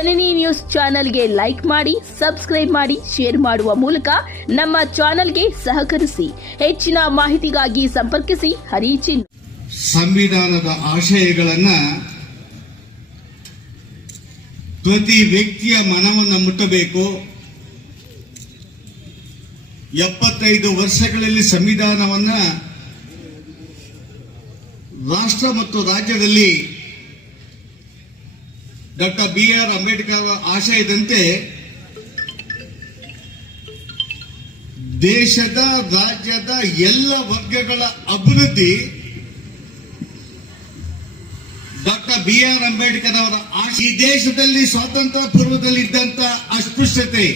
ಜನನಿ news ಚಾನೆಲ್ಗೆ like ಮಾಡಿ, subscribe ಮಾಡಿ, ಶೇರ್ ಮಾಡುವ ಮೂಲಕ ನಮ್ಮ ಚಾನೆಲ್ಗೆ ಸಹಕರಿಸಿ. ಹೆಚ್ಚಿನ ಮಾಹಿತಿಗಾಗಿ ಸಂಪರ್ಕಿಸಿ, ಹರಿಚಿನ್. ಸಂವಿಧಾನದ ಆಶಯಗಳನ್ನ ಪ್ರತಿ ವ್ಯಕ್ತಿಯ ಮನವನ್ನು ಮುಟ್ಟಬೇಕು. ಎಪ್ಪತ್ತೈದು ವರ್ಷಗಳಲ್ಲಿ ಸಂವಿಧಾನವನ್ನ ರಾಷ್ಟ್ರ ಮತ್ತು ರಾಜ್ಯದಲ್ಲಿ ಡಾಕ್ಟರ್ ಬಿ ಆರ್ ಅಂಬೇಡ್ಕರ್ ಆಶಯದಂತೆ ದೇಶದ ರಾಜ್ಯದ ಎಲ್ಲ ವರ್ಗಗಳ ಅಭಿವೃದ್ಧಿ ಡಾಕ್ಟರ್ ಬಿ ಆರ್ ಅಂಬೇಡ್ಕರ್ ಅವರ ಈ ದೇಶದಲ್ಲಿ ಸ್ವಾತಂತ್ರ್ಯ ಪೂರ್ವದಲ್ಲಿ ಇದ್ದಂತ ಅಸ್ಪೃಶ್ಯತೆ,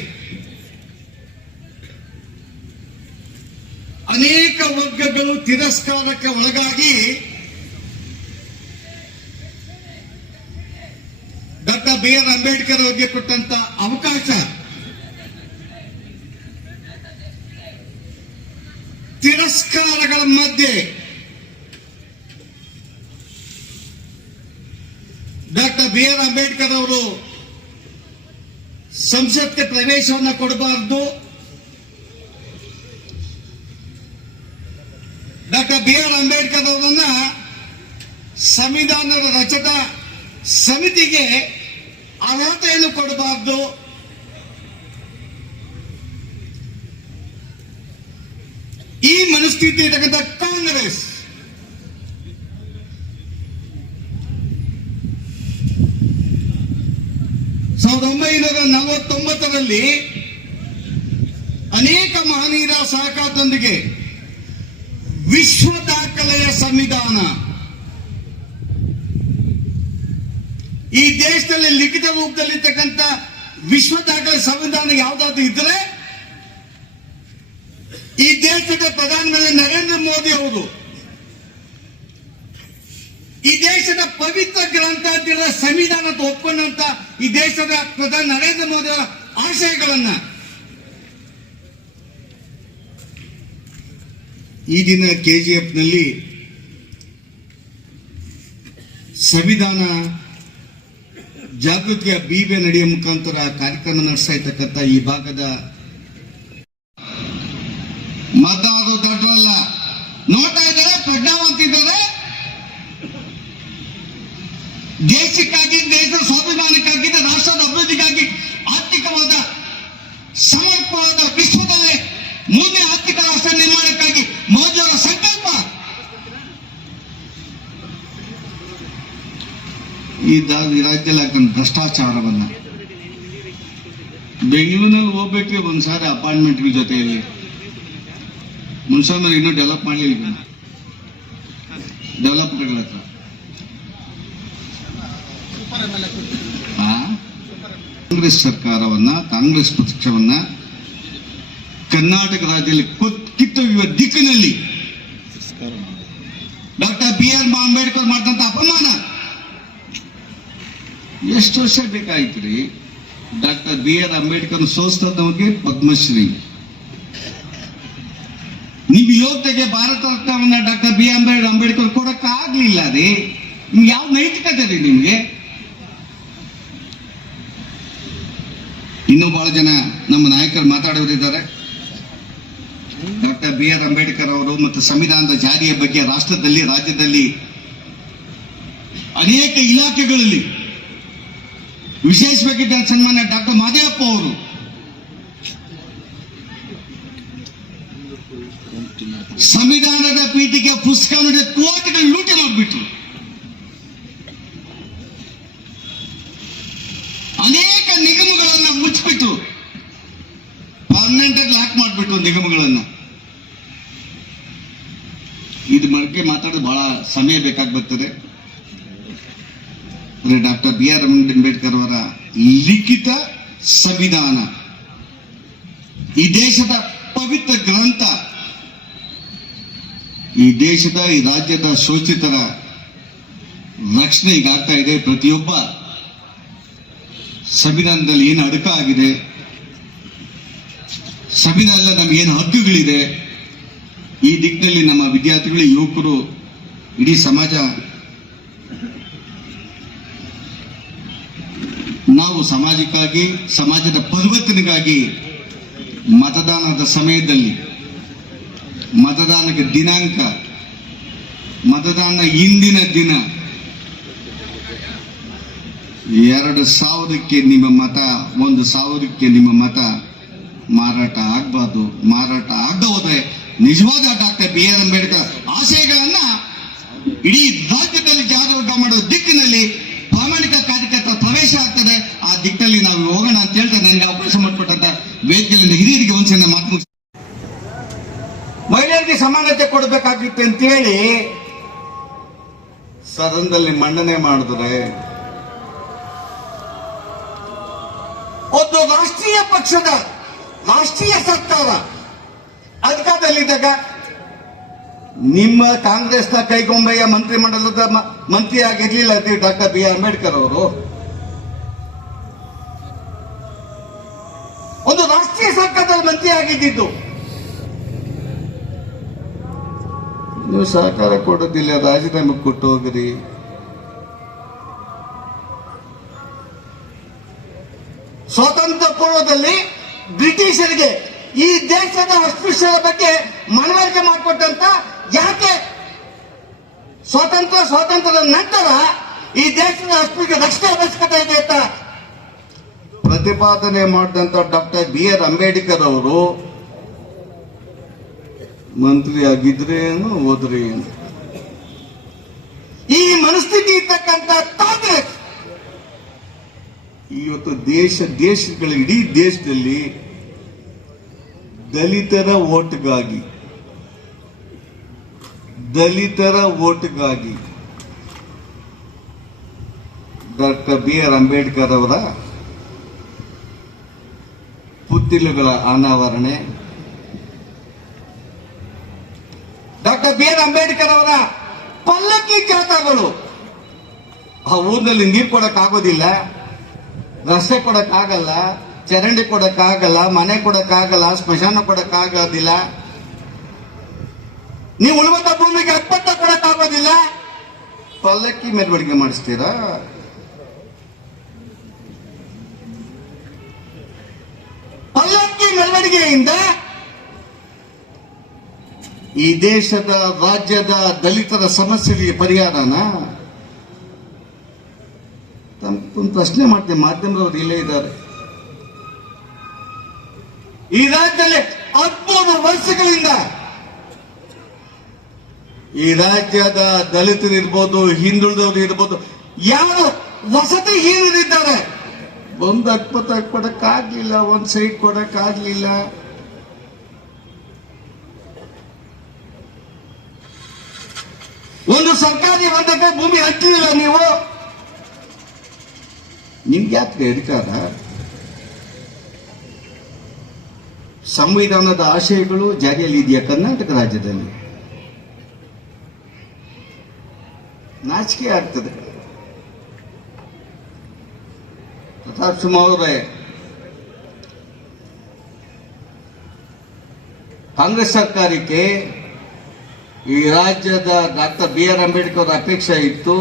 ಅನೇಕ ವರ್ಗಗಳು ತಿರಸ್ಕಾರಕ್ಕೆ ಒಳಗಾಗಿ ಬಿ ಆರ್ ಅಂಬೇಡ್ಕರ್ ಅವರಿಗೆ ಕೊಟ್ಟಂತ ಅವಕಾಶ. ತಿರಸ್ಕಾರಗಳ ಮಧ್ಯೆ ಡಾಕ್ಟರ್ ಬಿ ಆರ್ ಅಂಬೇಡ್ಕರ್ ಅವರು ಸಂಸತ್ಗೆ ಪ್ರವೇಶವನ್ನ ಕೊಡಬಾರದು. ಡಾಕ್ಟರ್ ಬಿ ಆರ್ ಅಂಬೇಡ್ಕರ್ ಅವರನ್ನ ಸಂವಿಧಾನದ ರಚನಾ ಸಮಿತಿಗೆ ಅರ್ಹತೆಯನ್ನು ಕೊಡಬಾರ್ದು. ಈ ಮನಸ್ಥಿತಿ ತೆಗೆದ ಕಾಂಗ್ರೆಸ್. ಸಾವಿರದ ಒಂಬೈನೂರ ನಲವತ್ತೊಂಬತ್ತರಲ್ಲಿ ಅನೇಕ ಮಹನೀಯರ ಸಹಕಾರದೊಂದಿಗೆ ವಿಶ್ವ ದಾಖಲೆಯ ಸಂವಿಧಾನ ಈ ದೇಶದಲ್ಲಿ ಲಿಖಿತ ರೂಪದಲ್ಲಿರ್ತಕ್ಕಂಥ ವಿಶ್ವ ದಾಖಲೆ ಸಂವಿಧಾನ ಯಾವ್ದಾದ್ರು ಇದ್ರೆ ಈ ದೇಶದ ಪ್ರಧಾನಮಂತ್ರಿ ನರೇಂದ್ರ ಮೋದಿ ಅವರು ಈ ದೇಶದ ಪವಿತ್ರ ಗ್ರಂಥ ಸಂವಿಧಾನ ಅಂತ ಒಪ್ಕೊಂಡಂತ ಈ ದೇಶದ ಪ್ರಧಾನಿ ನರೇಂದ್ರ ಮೋದಿ ಅವರ ಆಶಯಗಳನ್ನ ಈ ದಿನ ಕೆಜಿಎಫ್ನಲ್ಲಿ ಸಂವಿಧಾನ ಜಾಗೃತಿಯ ಬೀಬೆ ನಡೆಯ ಮುಖಾಂತರ ಕಾರ್ಯಕ್ರಮ ನಡೆಸ್ತಾ ಇರ್ತಕ್ಕಂಥ ಈ ಭಾಗದ ಮತದಾರರು ದೊಡ್ಡವಲ್ಲ ನೋಡ್ತಾ ಇದ್ದಾರೆ, ಪ್ರಜ್ಞಾವಂತಿದ್ದಾರೆ. ದೇಶಕ್ಕಾಗಿ, ದೇಶದ ಸ್ವಾಭಿಮಾನಕ್ಕಾಗಿ, ರಾಷ್ಟ್ರದ ಅಭಿವೃದ್ಧಿಗಾಗಿ, ಆರ್ಥಿಕವಾದ, ಸಮರ್ಪವಾದ ವಿಶ್ವದಲ್ಲೇ ಮೂರನೇ ಈ ರಾಜ್ಯದಲ್ಲಿ ಹಾಕೊಂಡು ಭ್ರಷ್ಟಾಚಾರವನ್ನ. ಬೆಂಗಳೂರಿನಲ್ಲಿ ಹೋಗ್ಬೇಕ್ರಿ, ಒಂದ್ಸಾರಿ ಅಪಾಯಿಂಟ್ಮೆಂಟ್ಗಳ ಜೊತೆಯಲ್ಲಿ ಮುನ್ಸಮ್ಮರ್ ಇನ್ನೂ ಡೆವಲಪ್ ಮಾಡಲಿಲ್ಲ ಡೆವಲಪ್ಗಳ ಹತ್ರ? ಕಾಂಗ್ರೆಸ್ ಸರ್ಕಾರವನ್ನ, ಕಾಂಗ್ರೆಸ್ ಪಕ್ಷವನ್ನ ಕರ್ನಾಟಕ ರಾಜ್ಯದಲ್ಲಿ ಕೊತ್- ಕಿತ್ತೊಗೆಯುವ ದಿಕ್ಕಿನಲ್ಲಿ. ಡಾಕ್ಟರ್ ಬಿ ಆರ್ ಅಂಬೇಡ್ಕರ್ ಮಾಡಿದಂತ ಅಪಮಾನ. ಎಷ್ಟು ವರ್ಷ ಬೇಕಾಯ್ತು ರೀ ಡಾಕ್ಟರ್ ಬಿ ಆರ್ ಅಂಬೇಡ್ಕರ್ ಸೋಸ್ತದವ್ರಿಗೆ ಪದ್ಮಶ್ರೀ. ನೀವು ಯೋಗ್ಯತೆಗೆ ಭಾರತ ರತ್ನವನ್ನ ಡಾಕ್ಟರ್ ಬಿ ಅಂಬೇಡ್ ಅಂಬೇಡ್ಕರ್ ಕೊಡಕ್ ಆಗ್ಲಿಲ್ಲ ರೀ. ನಿಮ್ಗೆ ಯಾವ ನೈತಿಕತೆ ರೀ ನಿಮ್ಗೆ? ಇನ್ನೂ ಬಹಳ ಜನ ನಮ್ಮ ನಾಯಕರು ಮಾತಾಡೋರಿದ್ದಾರೆ. ಡಾಕ್ಟರ್ ಬಿ ಆರ್ ಅಂಬೇಡ್ಕರ್ ಅವರು ಮತ್ತು ಸಂವಿಧಾನದ ಜಾರಿಯ ಬಗ್ಗೆ ರಾಷ್ಟ್ರದಲ್ಲಿ, ರಾಜ್ಯದಲ್ಲಿ ಅನೇಕ ಇಲಾಖೆಗಳಲ್ಲಿ ವಿಶೇಷವಾಗಿ ಸನ್ಮಾನ್ಯ ಡಾಕ್ಟರ್ ಮಾದೇವಪ್ಪ ಅವರು. ಸಂವಿಧಾನದ ಪೀಠಿಗೆ ಪುಸ್ತಕ ಕೋಟಿಗಳು ಲೂಟಿ ಮಾಡಿಬಿಟ್ರು. ಅನೇಕ ನಿಗಮಗಳನ್ನ ಮುಚ್ಚಿಬಿಟ್ರು. ಪರ್ಮನೆಂಟ್ ಆಗಿ ಲಾಕ್ ಮಾಡಿಬಿಟ್ರು ನಿಗಮಗಳನ್ನು. ಇದ್ರ ಬಗ್ಗೆ ಮಾತಾಡೋದು ಬಹಳ ಸಮಯ ಬೇಕಾಗಿ ಬರ್ತದೆ ಡಾಕ್ಟರ್ ಬಿ ಆರ್ ಅಂಬೇಡ್ಕರ್ ಅವರ ಲಿಖಿತ ಸಂವಿಧಾನ. ಈ ದೇಶದ ಪವಿತ್ರ ಗ್ರಂಥ, ಈ ದೇಶದ, ಈ ರಾಜ್ಯದ ಶೋಷಿತರ ರಕ್ಷಣೆ ಈಗಾಗ್ತಾ ಇದೆ. ಪ್ರತಿಯೊಬ್ಬ ಸಂವಿಧಾನದಲ್ಲಿ ಏನು ಅಡಕ ಆಗಿದೆ, ಸಂವಿಧಾನದಲ್ಲಿ ನಮಗೇನು ಹಕ್ಕುಗಳಿದೆ, ಈ ದಿಕ್ಕಿನಲ್ಲಿ ನಮ್ಮ ವಿದ್ಯಾರ್ಥಿಗಳು, ಯುವಕರು, ಇಡೀ ಸಮಾಜ ನಾವು ಸಮಾಜಕ್ಕಾಗಿ, ಸಮಾಜದ ಪರಿವರ್ತನೆಗಾಗಿ ಮತದಾನದ ಸಮಯದಲ್ಲಿ ಮತದಾನಕ್ಕೆ ದಿನಾಂಕ, ಮತದಾನ ಇಂದಿನ ದಿನ ಎರಡು ಸಾವಿರಕ್ಕೆ ನಿಮ್ಮ ಮತ, ಒಂದು ಸಾವಿರಕ್ಕೆ ನಿಮ್ಮ ಮತ ಮಾರಾಟ ಆಗ್ಬಾರ್ದು, ಮಾರಾಟ ಆಗದೆ ಹೋದ್ರೆ ನಿಜವಾದ ಡಾಕ್ಟರ್ ಬಿ ಆರ್ ಅಂಬೇಡ್ಕರ್ ಆಶಯಗಳನ್ನ ಇಡೀ ರಾಜ್ಯದಲ್ಲಿ ಜಾಗೃತ ಮಾಡುವ ದಿಕ್ಕಿನಲ್ಲಿ ಪ್ರಾಮಾಣಿಕ ಕಾರ್ಯಕರ್ತರ ಪ್ರವೇಶ ಆಗ್ತದೆ ಆ ದಿಕ್ಕಲ್ಲಿ ನಾವು ಹೋಗೋಣ ಅಂತ ಹೇಳ್ತಾ ನನಗೆ ಅವಕಾಶ ಮಾಡಿಕೊಟ್ಟಂತ ವೇದಿಕೆಯಿಂದ ಹಿರಿಯರಿಗೆ ಒಂದ್ಸಲ ಮಾತು. ಮಹಿಳೆಯರಿಗೆ ಸಮಾನತೆ ಕೊಡಬೇಕಾಗಿತ್ತು ಅಂತೇಳಿ ಸದನದಲ್ಲಿ ಮಂಡನೆ ಮಾಡಿದ್ರೆ ಒಂದು ರಾಷ್ಟ್ರೀಯ ಪಕ್ಷದ ರಾಷ್ಟ್ರೀಯ ಸರ್ಕಾರ ಅಧಿಕಾರದಲ್ಲಿದ್ದಾಗ ನಿಮ್ಮ ಕಾಂಗ್ರೆಸ್ನ ಕೈಗೊಂಬೆಯ ಮಂತ್ರಿಮಂಡಲದ ಮ- ಮಂತ್ರಿ ಆಗಿರ್ಲಿಲ್ಲ ಡಾಕ್ಟರ್ ಬಿ ಆರ್ ಅಂಬೇಡ್ಕರ್ ಅವರು ಸರ್ಕಾರದಲ್ಲಿ ಮಂತ್ರಿ ಆಗಿದ್ದು ನೀವು ಸಹಕಾರ ಕೊಡೋದಿಲ್ಲ ರಾಜೀನಾಮೆ ಕೊಟ್ಟು ಹೋಗ್ರಿ. ಸ್ವಾತಂತ್ರ್ಯ ಪೂರ್ವದಲ್ಲಿ ಬ್ರಿಟಿಷರಿಗೆ ಈ ದೇಶದ ಅಸ್ಪೃಶ್ಯರ ಬಗ್ಗೆ ಮನವರಿಕೆ ಮಾಡಿಕೊಟ್ಟಂತ ಯಾಕೆ ಸ್ವಾತಂತ್ರ್ಯ ಸ್ವಾತಂತ್ರ್ಯದ ನಂತರ ಈ ದೇಶದ ಅಸ್ಪೃಶ್ಯ ರಕ್ಷಣೆ ಅವಶ್ಯಕತೆ ಇದೆ ಅಂತ ಪ್ರತಿಪಾದನೆ ಮಾಡಿದಂತ ಡಾಕ್ಟರ್ ಬಿ ಆರ್ ಅಂಬೇಡ್ಕರ್ ಅವರು, ಮಂತ್ರಿ ಆಗಿದ್ರೆ ಏನು, ಹೋದ್ರೆ ಈ ಮನಸ್ಥಿತಿ ಇರ್ತಕ್ಕಂಥ ಕಾಂಗ್ರೆಸ್, ಇವತ್ತು ದೇಶ, ದೇಶಗಳ, ಇಡೀ ದೇಶದಲ್ಲಿ ದಲಿತರ ಓಟ್ಗಾಗಿ ದಲಿತರ ಓಟ್ಗಾಗಿ ಡಾಕ್ಟರ್ ಬಿ ಆರ್ ಅಂಬೇಡ್ಕರ್ ಅವರ ಪುತ್ತಿಲುಗಳ ಅನಾವರಣೆ. ಡಾಕ್ಟರ್ ಬಿ ಆರ್ ಅಂಬೇಡ್ಕರ್ ಅವರ ಪಲ್ಲಕ್ಕಿ ಜಾಥಾಗಳು ಆ ಊರಿನಲ್ಲಿ ನೀರು ಕೊಡಕ್ ಆಗೋದಿಲ್ಲ ರಸ್ತೆ ಕೊಡಕ್ ಆಗಲ್ಲ ಚರಂಡಿ ಕೊಡಕ್ ಆಗಲ್ಲ ಮನೆ ಕೊಡಕ್ ಆಗಲ್ಲ ಸ್ಮಶಾನ ಕೊಡಕ್ ಆಗೋದಿಲ್ಲ ನೀವು ಉಳುವಂತ ಭೂಮಿಗೆ ಅಪ್ಪತ್ತ ಕೊಡಕ್ ಆಗೋದಿಲ್ಲ ಪಲ್ಲಕ್ಕಿ ಮೆರವಣಿಗೆ ಮಾಡಿಸ್ತೀರಾ? ಮೆರವಣಿಗೆಯಿಂದ ಈ ದೇಶದ ರಾಜ್ಯದ ದಲಿತರ ಸಮಸ್ಯೆಗೆ ಪರಿಹಾರನ? ಒಂದು ಪ್ರಶ್ನೆ ಮಾಡ್ತೀನಿ, ಮಾಧ್ಯಮದವರು ಇಲ್ಲೇ ಇದ್ದಾರೆ. ಈ ರಾಜ್ಯದಲ್ಲಿ ಹದಿಮೂರು ವರ್ಷಗಳಿಂದ ಈ ರಾಜ್ಯದ ದಲಿತರು ಇರ್ಬೋದು, ಹಿಂದುಳಿದವರು ಇರ್ಬೋದು, ಯಾರು ವಸತಿ ಹೀನರಿದ್ದಾರೆ? ಒಂದು ಅಕ್ಪತ್ತ ಕೊಡೋಕ್ಕಾಗಲಿಲ್ಲ ಒಂದು ಸೈಡ್ ಕೊಡೋಕ್ಕಾಗಲಿಲ್ಲ. ಒಂದು ಸರ್ಕಾರಿ ಬಂದಾಗ ಭೂಮಿ ಹಚ್ಚಲಿಲ್ಲ ನೀವು. ನಿಮ್ಗೆ ಯಾಕೆ ಅಧಿಕಾರ ಸಂವಿಧಾನದ ಆಶಯಗಳು ಜಾರಿಯಲ್ಲಿ ಇದೆಯಾ ಕರ್ನಾಟಕ ರಾಜ್ಯದಲ್ಲಿ? ನಾಚಿಕೆ ಆಗ್ತದೆ. ಪ್ರತಾಪ್ ಸಿಂಹ ಕಾಂಗ್ರೆಸ್ ಸರ್ಕಾರಕ್ಕೆ ಈ ರಾಜ್ಯದ ಡಾಕ್ಟರ್ ಬಿ ಆರ್ ಅಂಬೇಡ್ಕರ್ ಅಪೇಕ್ಷೆ ಇತ್ತು.